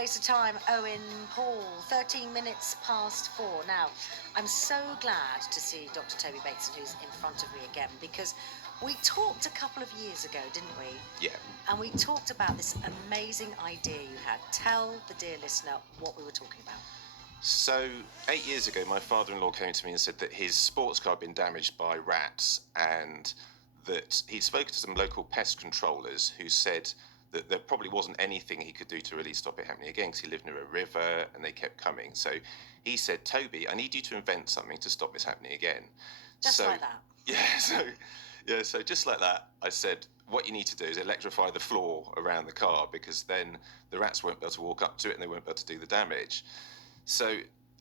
waste of time, Owen, Paul, 13 minutes past 4. Now, I'm so glad to see Dr. Toby Bateson, who's in front of me again, because we talked a couple of years ago, didn't we? Yeah. And we talked about this amazing idea you had. Tell the dear listener what we were talking about. So 8 years ago, my father-in-law came to me and said that his sports car had been damaged by rats, and that he'd spoken to some local pest controllers who said that there probably wasn't anything he could do to really stop it happening again, because he lived near a river and they kept coming. So he said, Toby, I need you to invent something to stop this happening again. Just like that. So just like that, I said, what you need to do is electrify the floor around the car, because then the rats won't be able to walk up to it and they won't be able to do the damage. So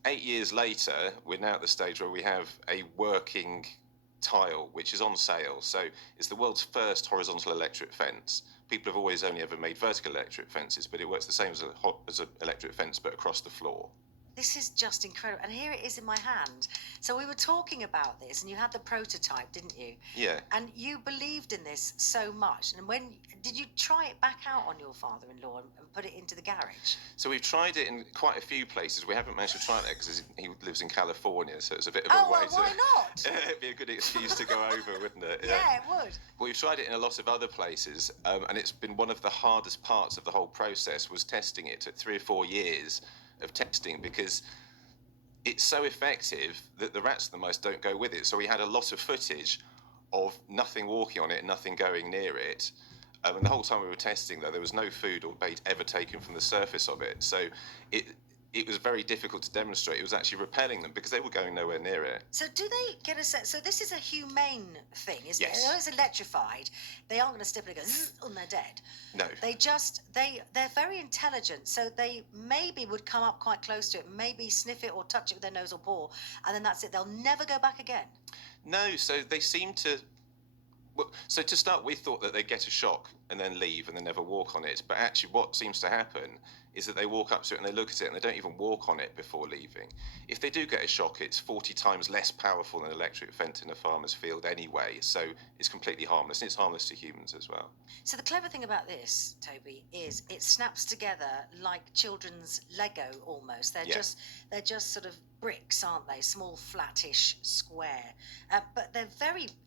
8 years later, we're now at the stage where we have a working tile which is on sale. So it's the world's first horizontal electric fence. People have always only ever made vertical electric fences, but it works the same as an electric fence, but across the floor. This is just incredible. And here it is in my hand. So we were talking about this, and you had the prototype, didn't you? Yeah. And you believed in this so much. And when did you try it back out on your father-in-law and put it into the garage? So we've tried it in quite a few places. We haven't managed to try it there because he lives in California, so it's a bit of a way well, why not? It'd be a good excuse to go over, wouldn't it? Yeah, it would. But we've tried it in a lot of other places, and it's been one of the hardest parts of the whole process was testing it. It took 3 or 4 years of testing, because it's so effective that the rats, the most, don't go with it. So we had a lot of footage of nothing walking on it, nothing going near it. And the whole time we were testing, though, there was no food or bait ever taken from the surface of it. So it was very difficult to demonstrate. It was actually repelling them because they were going nowhere near it. So do they get a set? So this is a humane thing, isn't Yes. it? Although it's electrified, they aren't going to step in and go zzz, and they're dead. No. They're very intelligent, so they maybe would come up quite close to it, maybe sniff it or touch it with their nose or paw, and then that's it. They'll never go back again. No, so they seem to... Well, so to start, we thought that they'd get a shock and then leave and then never walk on it. But actually what seems to happen is that they walk up to it and they look at it and they don't even walk on it before leaving. If they do get a shock, it's 40 times less powerful than an electric fence in a farmer's field anyway. So it's completely harmless, and it's harmless to humans as well. So the clever thing about this, Toby, is it snaps together like children's Lego almost. They're just sort of bricks, aren't they? Small, flattish, square. But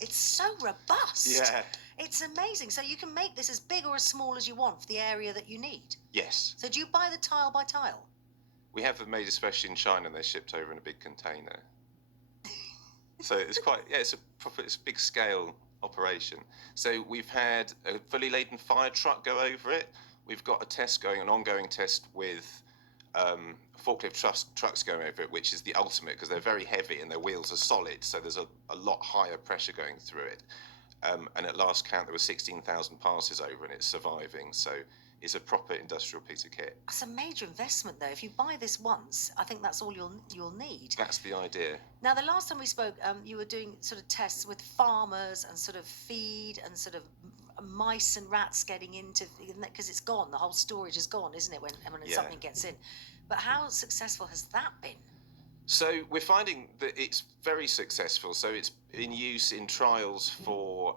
it's so robust. Yeah. It's amazing. So you can make this as big or as small as you want for the area that you need. Yes. So do you buy the tile by tile? We have them made especially in China, and they're shipped over in a big container. So it's it's a big scale operation. So we've had a fully laden fire truck go over it. We've got an ongoing test with forklift trucks going over it, which is the ultimate, because they're very heavy and their wheels are solid, so there's a lot higher pressure going through it. And at last count, there were 16,000 passes over, and it's surviving. So it's a proper industrial piece of kit. That's a major investment, though. If you buy this once, I think that's all you'll need. That's the idea. Now, the last time we spoke, you were doing sort of tests with farmers and sort of feed and sort of mice and rats getting into, because it's gone. The whole storage is gone, isn't it, when something gets in? But how successful has that been? So we're finding that it's very successful. So it's in use in trials for,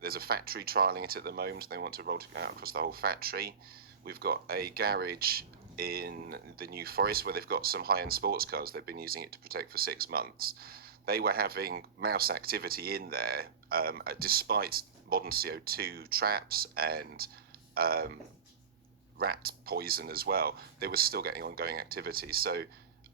there's a factory trialling it at the moment. They want to roll it out across the whole factory. We've got a garage in the New Forest where they've got some high-end sports cars. They've been using it to protect for 6 months. They were having mouse activity in there, despite modern CO2 traps and rat poison as well. They were still getting ongoing activity. So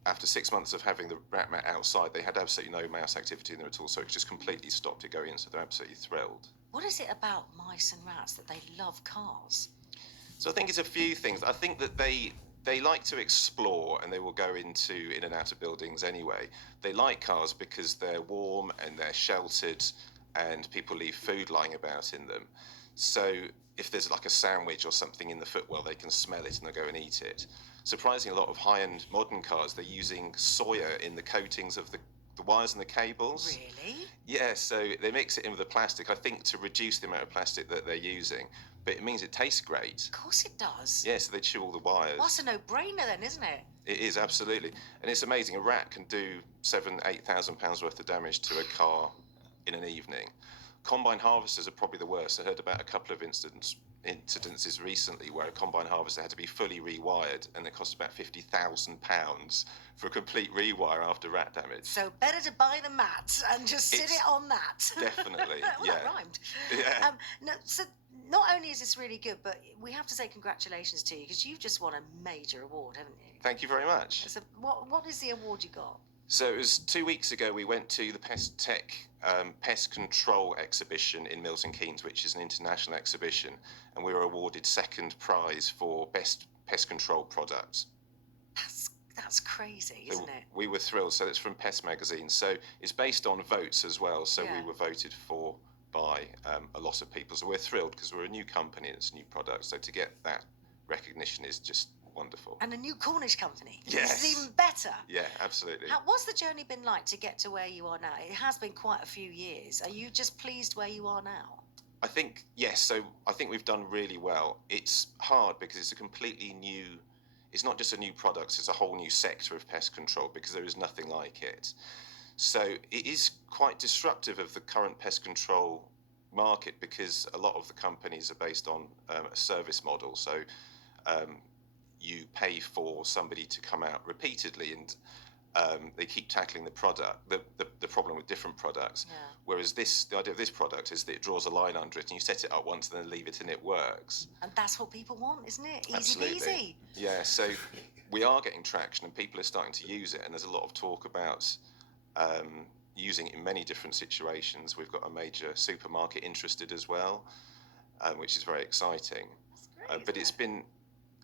after 6 months of having the RatMat outside, they had absolutely no mouse activity in there at all, so it just completely stopped it going in, so they're absolutely thrilled. What is it about mice and rats that they love cars? So I think it's a few things. I think that they like to explore, and they will go in and out of buildings anyway. They like cars because they're warm and they're sheltered, and people leave food lying about in them. So if there's like a sandwich or something in the footwell, they can smell it and they'll go and eat it. Surprisingly, a lot of high-end modern cars, they're using soya in the coatings of the wires and the cables. Really? Yeah, so they mix it in with the plastic, I think, to reduce the amount of plastic that they're using. But it means it tastes great. Of course it does. Yeah, so they chew all the wires. Well, that's a no-brainer then, isn't it? It is, absolutely. And it's amazing. A rat can do £8,000 worth of damage to a car in an evening. Combine harvesters are probably the worst. I heard about a couple of incidents incidences recently where a combine harvester had to be fully rewired, and it cost about £50,000 for a complete rewire after rat damage. So better to buy the mat and just sit It's it on that. definitely, Well, yeah. that rhymed. Yeah. No, so not only is this really good, but we have to say congratulations to you, because you've just won a major award, haven't you? Thank you very much. So what is the award you got? So it was 2 weeks ago. We went to the Pest Tech Pest Control exhibition in Milton Keynes, which is an international exhibition, and we were awarded second prize for best pest control product. That's crazy, isn't it? We were thrilled. So it's from Pest Magazine. So it's based on votes as well. So Yeah. we were voted for by a lot of people. So we're thrilled because we're a new company and it's a new product. So to get that recognition is just wonderful. And a new Cornish company. Yes. It's even better. Yeah, absolutely. What's the journey been like to get to where you are now? It has been quite a few years. Are you just pleased where you are now? I think, yes. So I think we've done really well. It's hard because it's a completely new, it's not just a new product, it's a whole new sector of pest control because there is nothing like it. So it is quite disruptive of the current pest control market because a lot of the companies are based on a service model. So you pay for somebody to come out repeatedly, and they keep tackling the problem with different products. Yeah. Whereas the idea of this product is that it draws a line under it and you set it up once and then leave it and it works. And that's what people want, isn't it? Easy Absolutely. peasy. Yeah, so we are getting traction and people are starting to use it, and there's a lot of talk about using it in many different situations. We've got a major supermarket interested as well, which is very exciting. That's great, But it's been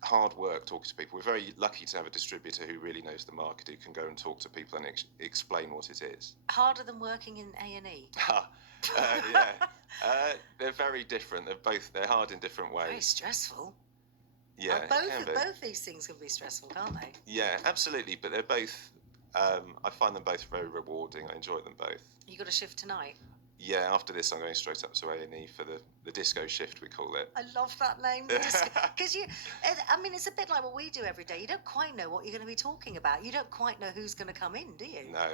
hard work talking to people. We're very lucky to have a distributor who really knows the market, who can go and talk to people and explain what it is. Harder than working in A&E. Yeah, they're very different. They're hard in different ways. Very stressful. Yeah, both these things can be stressful, can't they? Yeah, absolutely. But they're both. I find them both very rewarding. I enjoy them both. You got a shift tonight? Yeah, after this I'm going straight up to A&E for the disco shift, we call it. I love that name, because it's a bit like what we do every day. You don't quite know what you're going to be talking about. You don't quite know who's going to come in, do you? No.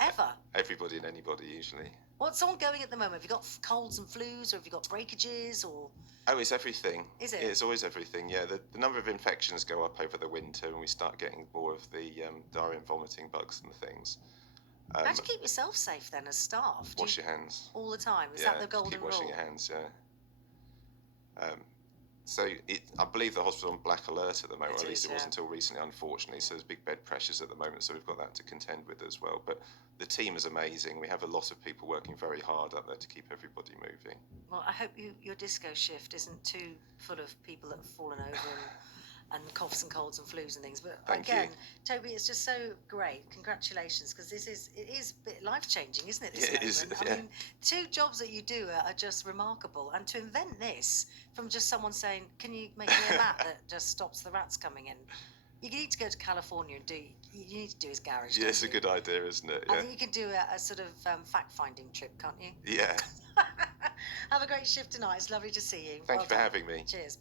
Ever. Everybody and anybody usually. What's ongoing at the moment? Have you got colds and flus, or have you got breakages, or? Oh, it's everything. Is it? It's always everything. Yeah, the number of infections go up over the winter, and we start getting more of the diarrhea and vomiting bugs and things. How do you keep yourself safe then as staff? Wash your hands all the time. Is yeah, that the golden keep rule? washing your hands. Yeah. I believe the hospital's on black alert at the moment, or at least it was until recently, unfortunately. So there's big bed pressures at the moment, so we've got that to contend with as well. But the team is amazing. We have a lot of people working very hard up there to keep everybody moving. Well, I hope your disco shift isn't too full of people that have fallen over and coughs and colds and flus and things. But Thank you. Toby, it's just so great. Congratulations, because it is a bit life-changing, isn't it? This it is. I mean, 2 jobs that you do are just remarkable. And to invent this from just someone saying, "Can you make me a mat that just stops the rats coming in?" You need to go to California and you need to do his garage. Yeah, it's a good idea, isn't it? Yeah. I think you can do a sort of fact-finding trip, can't you? Yeah. Have a great shift tonight. It's lovely to see you. Thank you for having me. Cheers.